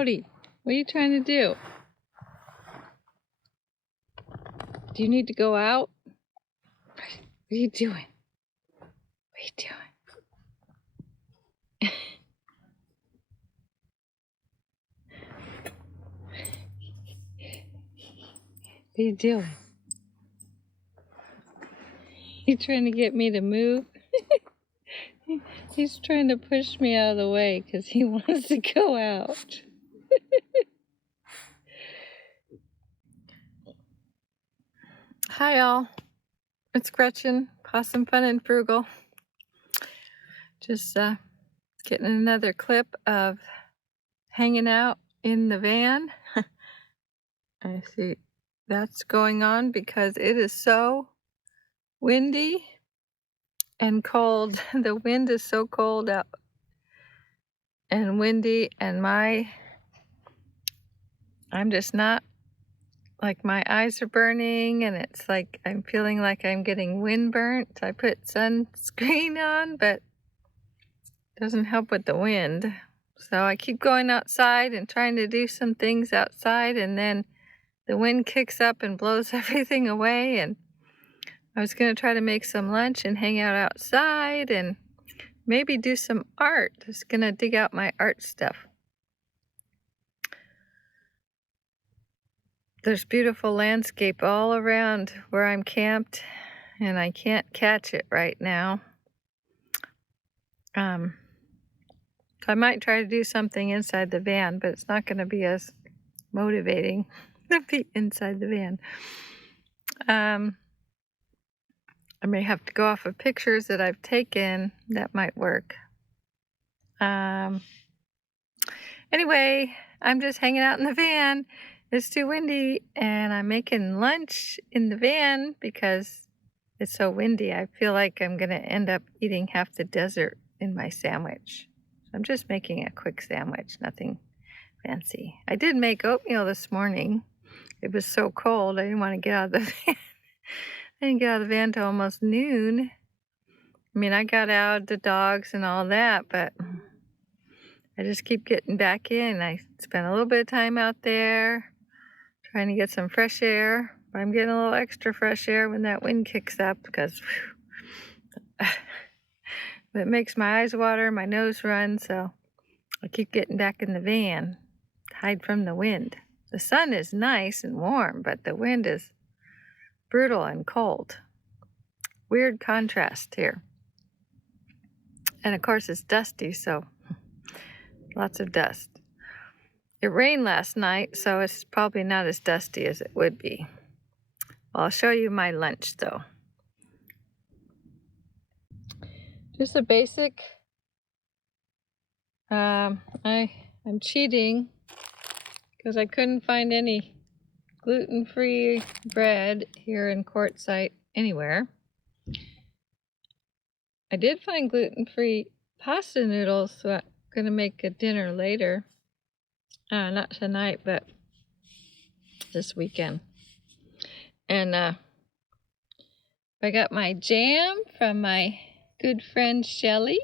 Bodhi, what are you trying to do? Do you need to go out? What are you doing? What are you doing? What are you doing? You trying to get me to move? He's trying to push me out of the way because he wants to go out. Hi all, it's Gretchen, Possum Fun and Frugal. Just getting another clip of hanging out in the van. I see that's going on because it is so windy and cold. The wind is so cold out and windy, and I'm just not, like, my eyes are burning, and it's like I'm feeling like I'm getting wind burnt. I put sunscreen on, but it doesn't help with the wind. So I keep going outside and trying to do some things outside, and then the wind kicks up and blows everything away. And I was going to try to make some lunch and hang out outside and maybe do some art. I was going to dig out my art stuff. There's beautiful landscape all around where I'm camped, and I can't catch it right now. I might try to do something inside the van, but it's not going to be as motivating to be inside the van. I may have to go off of pictures that I've taken. That might work. Anyway, I'm just hanging out in the van. It's too windy, and I'm making lunch in the van because it's so windy. I feel like I'm going to end up eating half the dessert in my sandwich. So I'm just making a quick sandwich, nothing fancy. I did make oatmeal this morning. It was so cold, I didn't want to get out of the van. I didn't get out of the van till almost noon. I mean, I got out the dogs and all that, but I just keep getting back in. I spent a little bit of time out there trying to get some fresh air. I'm getting a little extra fresh air when that wind kicks up because it makes my eyes water, my nose run, so I keep getting back in the van to hide from the wind. The sun is nice and warm, but the wind is brutal and cold. Weird contrast here. And of course it's dusty, so lots of dust. It rained last night, so it's probably not as dusty as it would be. Well, I'll show you my lunch though. Just a basic, I'm cheating because I couldn't find any gluten-free bread here in Quartzsite anywhere. I did find gluten-free pasta noodles, so I'm gonna make a dinner later. Not tonight, but this weekend. And I got my jam from my good friend Shelly.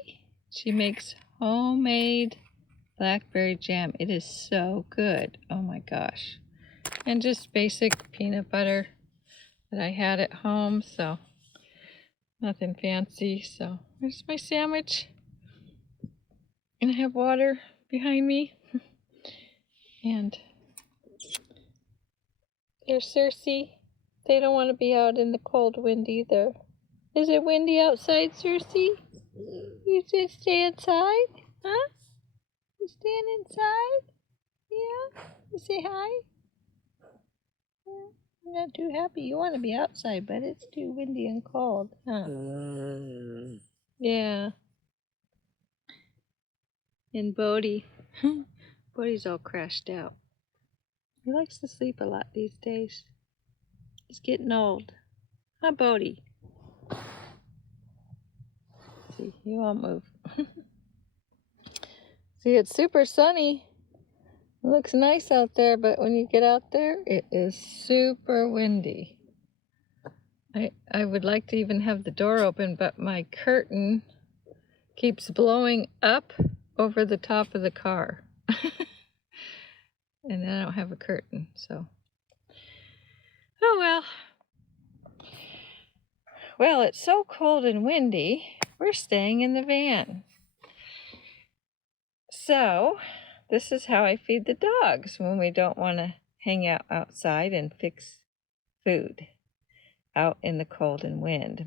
She makes homemade blackberry jam. It is so good. Oh my gosh. And just basic peanut butter that I had at home, so nothing fancy. So there's my sandwich. And I have water behind me. And there's Cersei. They don't want to be out in the cold wind either. Is it windy outside, Cersei? You just stay inside? Huh? You staying inside? Yeah? You say hi? Yeah. I'm not too happy. You want to be outside, but it's too windy and cold, huh? Yeah. And Bodhi. Bodhi's all crashed out. He likes to sleep a lot these days. He's getting old. Huh, Bodhi? See, he won't move. See, it's super sunny. It looks nice out there, but when you get out there, it is super windy. I would like to even have the door open, but my curtain keeps blowing up over the top of the car. and I don't have a curtain, so. Oh well. Well, it's so cold and windy, we're staying in the van. So, this is how I feed the dogs when we don't want to hang out outside and fix food out in the cold and wind.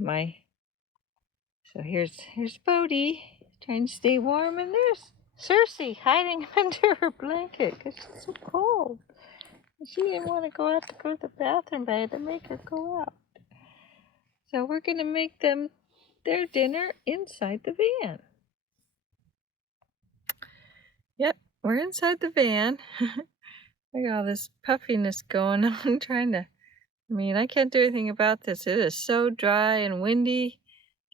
So here's Bodie trying to stay warm, and there's Cersei hiding under her blanket because it's so cold. She didn't want to go out to go to the bathroom, but I had to make her go out. So we're going to make them their dinner inside the van. Yep, we're inside the van. Look at all this puffiness going on, I can't do anything about this. It is so dry and windy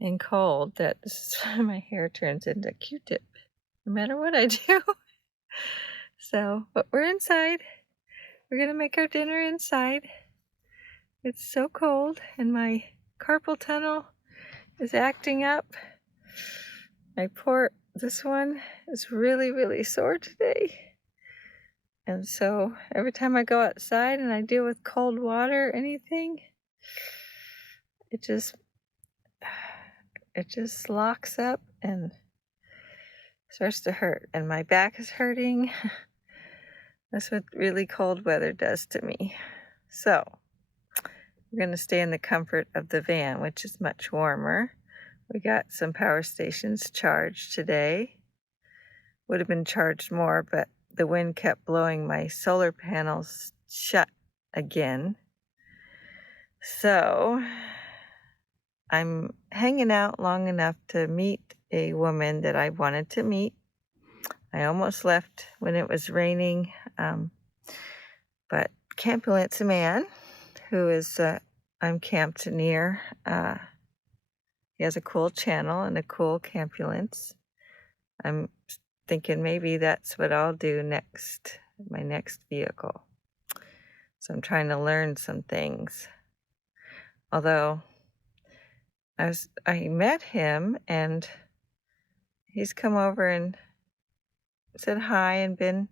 and cold that my hair turns into a Q-tip, no matter what I do. So, but we're inside. We're going to make our dinner inside. It's so cold, and my carpal tunnel is acting up. This one is really, really sore today. And so every time I go outside and I deal with cold water or anything, it just locks up and starts to hurt. And my back is hurting. That's what really cold weather does to me. So we're going to stay in the comfort of the van, which is much warmer. We got some power stations charged today. Would have been charged more, but the wind kept blowing my solar panels shut again. So I'm hanging out long enough to meet a woman that I wanted to meet. I almost left when it was raining, but Campulence man, who is I'm camped near, he has a cool channel and a cool Campulence. I'm thinking maybe that's what I'll do next, my next vehicle. So I'm trying to learn some things. Although I met him and he's come over and said hi and been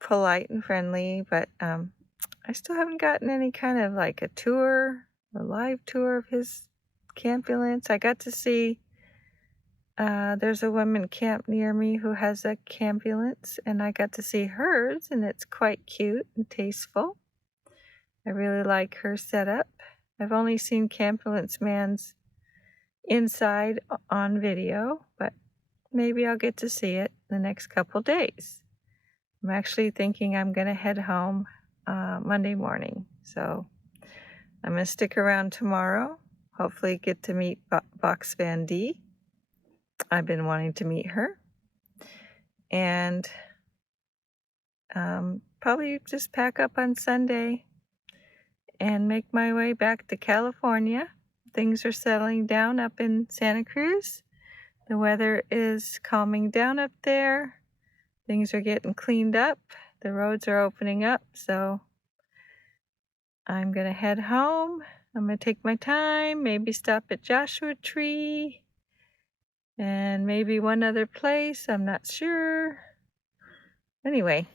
polite and friendly, but I still haven't gotten any kind of like a live tour of his Campulence. I got to see there's a woman camp near me who has a Campulence, and I got to see hers, and it's quite cute and tasteful. I really like her setup. I've only seen Campulence man's inside on video, but maybe I'll get to see it the next couple days. I'm actually thinking I'm going to head home Monday morning, so I'm going to stick around tomorrow, hopefully get to meet Box Van D. I've been wanting to meet her, and probably just pack up on Sunday and make my way back to California. Things are settling down up in Santa Cruz. The weather is calming down up there. Things are getting cleaned up. The roads are opening up, so I'm going to head home. I'm going to take my time, maybe stop at Joshua Tree, and maybe one other place. I'm not sure. Anyway,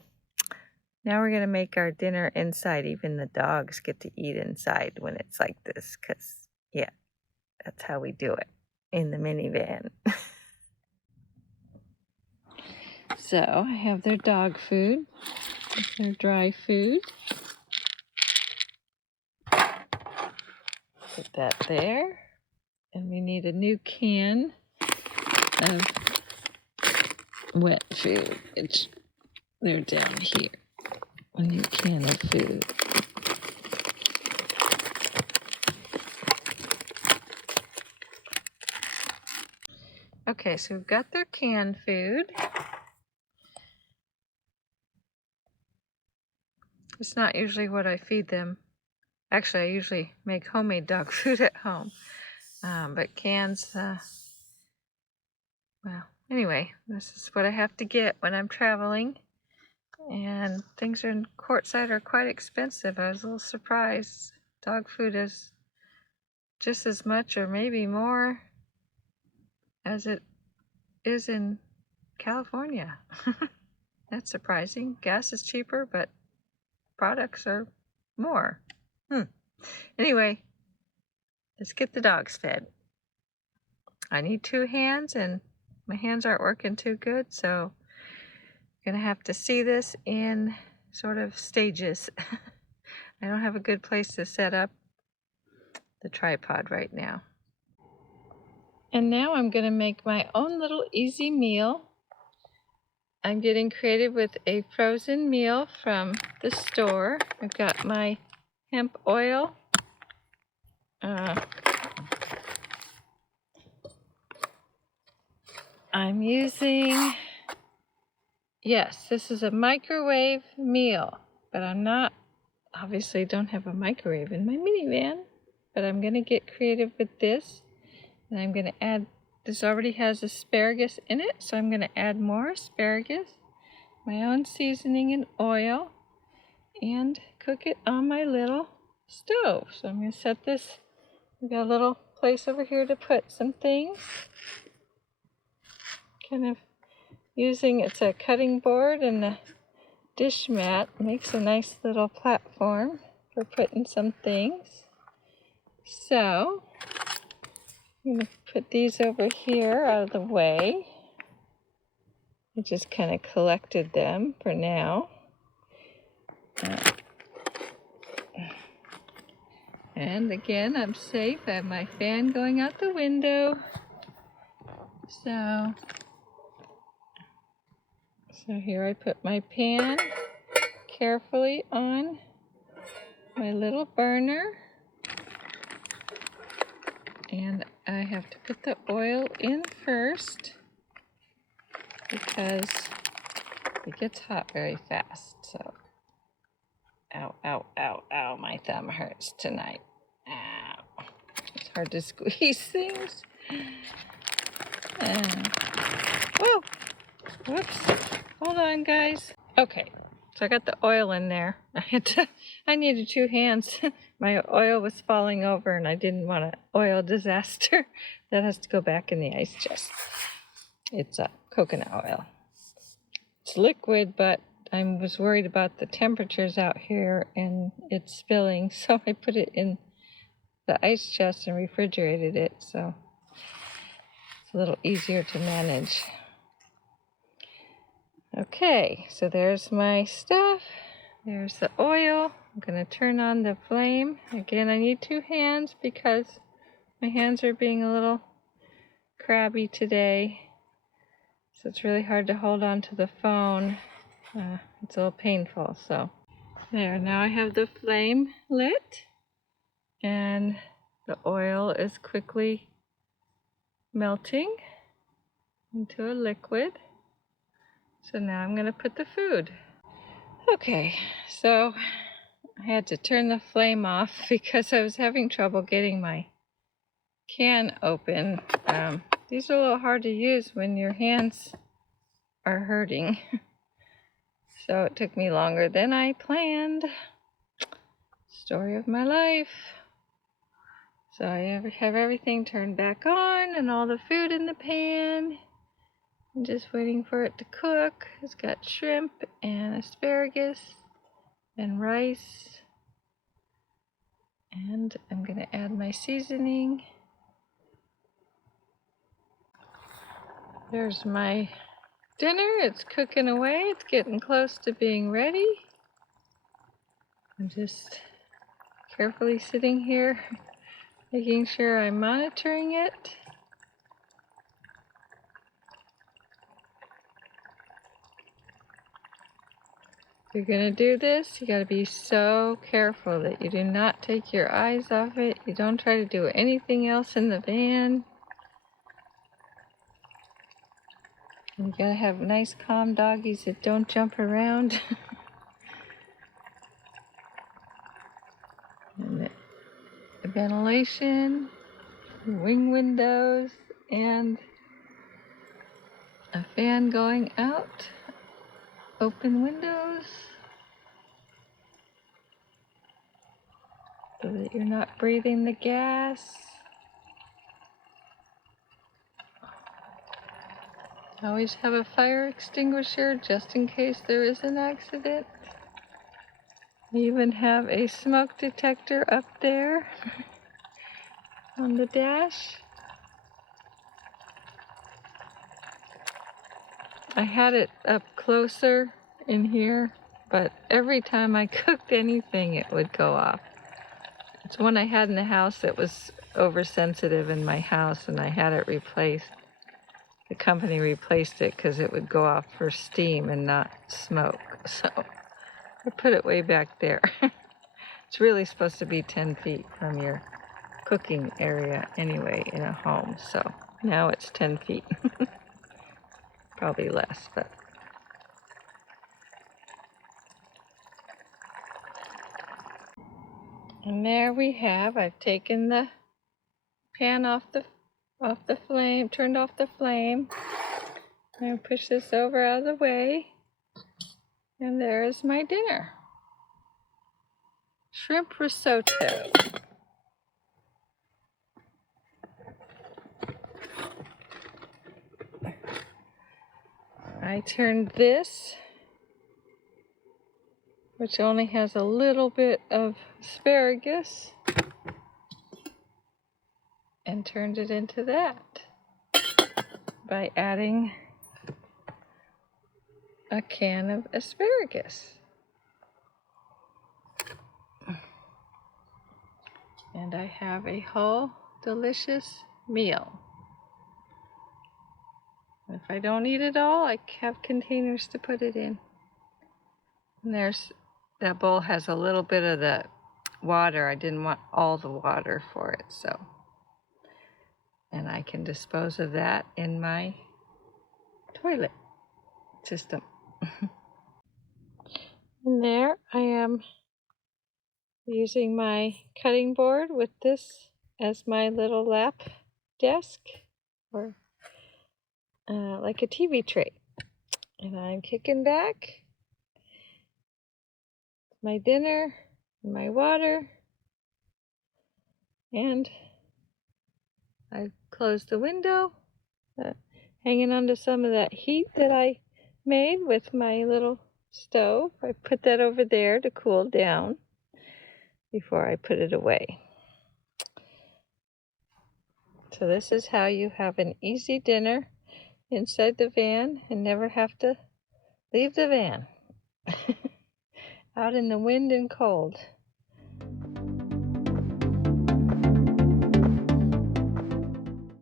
now we're going to make our dinner inside. Even the dogs get to eat inside when it's like this, because, yeah, that's how we do it in the minivan. So I have their dog food, their dry food. Put that there. And we need a new can of wet food. They're down here. A new can of food. Okay, so we've got their canned food. It's not usually what I feed them. Actually, I usually make homemade dog food at home. But cans, well, anyway, this is what I have to get when I'm traveling. And things in Quartzsite are quite expensive. I was a little surprised. Dog food is just as much or maybe more as it is in California. That's surprising. Gas is cheaper, but products are more. Anyway, let's get the dogs fed. I need 2 hands, and my hands aren't working too good, so I'm gonna have to see this in sort of stages. I don't have a good place to set up the tripod right now. And now I'm gonna make my own little easy meal. I'm getting creative with a frozen meal from the store. I've got my hemp oil. I'm using, yes, this is a microwave meal, but I'm not, obviously don't have a microwave in my minivan, but I'm gonna get creative with this. And I'm gonna add, this already has asparagus in it, so I'm gonna add more asparagus, my own seasoning and oil, and cook it on my little stove. So I'm gonna set this, I've got a little place over here to put some things. Kind of using, it's a cutting board, and the dish mat makes a nice little platform for putting some things. So I'm going to put these over here out of the way. I just kind of collected them for now. And again, I'm safe. I have my fan going out the window. So here I put my pan carefully on my little burner. And I have to put the oil in first because it gets hot very fast. So, ow, ow, ow, ow, my thumb hurts tonight. Ow. It's hard to squeeze things. Whoa, whoops. Hold on, guys. Okay, so I got the oil in there. I needed 2 hands. My oil was falling over, and I didn't want an oil disaster. That has to go back in the ice chest. It's coconut oil. It's liquid, but I was worried about the temperatures out here, and it's spilling, so I put it in the ice chest and refrigerated it, so it's a little easier to manage. Okay, so there's my stuff. There's the oil. I'm going to turn on the flame. Again, I need 2 hands because my hands are being a little crabby today. So it's really hard to hold on to the phone. It's a little painful, so. There, now I have the flame lit. And the oil is quickly melting into a liquid. So now I'm going to put the food. Okay, so I had to turn the flame off because I was having trouble getting my can open. These are a little hard to use when your hands are hurting. So it took me longer than I planned. Story of my life. So I have everything turned back on and all the food in the pan. I'm just waiting for it to cook. It's got shrimp and asparagus and rice. And I'm going to add my seasoning. There's my dinner. It's cooking away. It's getting close to being ready. I'm just carefully sitting here, making sure I'm monitoring it. If you're going to do this, you got to be so careful that you do not take your eyes off it. You don't try to do anything else in the van. You got to have nice, calm doggies that don't jump around. And the ventilation, wing windows, and a fan going out. Open windows so that you're not breathing the gas. I always have a fire extinguisher just in case there is an accident. I even have a smoke detector up there on the dash. I had it up closer in here, but every time I cooked anything, it would go off. It's one I had in the house that was oversensitive in my house, and I had it replaced. The company replaced it because it would go off for steam and not smoke. So I put it way back there. It's really supposed to be 10 feet from your cooking area anyway in a home. So now it's 10 feet. Probably less, but. And there we have, I've taken the pan off the flame, turned off the flame. I'm going to push this over out of the way. And there's my dinner. Shrimp risotto. I turned this, which only has a little bit of asparagus, and turned it into that by adding a can of asparagus. And I have a whole delicious meal. If I don't eat it all, I have containers to put it in. And that bowl has a little bit of the water. I didn't want all the water for it, so. And I can dispose of that in my toilet system. And there I am using my cutting board with this as my little lap desk, or like a TV tray. And I'm kicking back my dinner, my water, and I closed the window, hanging onto some of that heat that I made with my little stove. I put that over there to cool down before I put it away. So this is how you have an easy dinner inside the van and never have to leave the van out in the wind and cold.